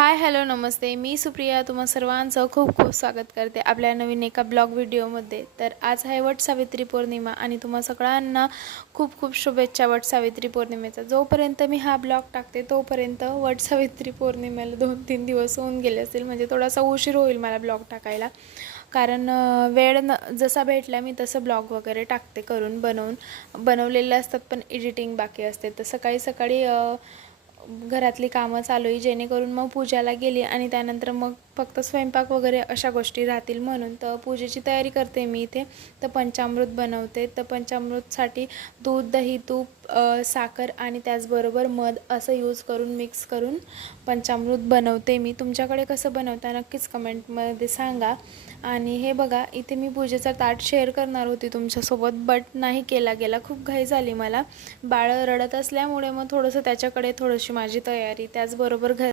Hi hello नमस्ते. मी सुप्रिया तुम्हा सर्वांचं खूप खूप स्वागत करते आपल्या नवीन एका ब्लॉग व्हिडिओमध्ये. तर आज आहे वट सावित्री पौर्णिमा आणि तुम्हा सगळ्यांना खूप खूप शुभेच्छा वट सावित्री पौर्णिमेचा. जोपर्यंत मी हा ब्लॉग टाकते तोपर्यंत वट सावित्री पौर्णिमेला 2-3 दिवस होऊन गेले असतील, म्हणजे थोडासा उशीर होईल मला ब्लॉग टाकायला. कारण वेळ जसा भेटला मी तसं ब्लॉग वगैरे टाकते करून बनवलेले असतात, पण एडिटिंग बाकी असते. तर सकाळी सकाळी घरातली कामं चालू आहे, जेणेकरून मग पूजाला गेली आणि त्यानंतर मग फक्त स्वयंपाक वगैरे अशा गोष्टी राहतील म्हणून. तर पूजेची तयारी करते मी इथे. तर पंचामृत बनवते. तर पंचामृतसाठी दूध, दही, तूप, साखर आणि त्याचबरोबर मध असं यूज करून मिक्स करून पंचामृत बनवते मी. तुमच्याकडे कसं बनवता नक्कीच कमेंटमध्ये सांगा. आणि हे बघा, इथे मी पूजेचा ताट शेअर करणार होती तुमच्यासोबत, बट नाही केला गेला. खूप घाई झाली मला. बाळ रडत असल्यामुळे मग थोडंसं त्याच्याकडे थोडीशी माझी तयारी, त्याचबरोबर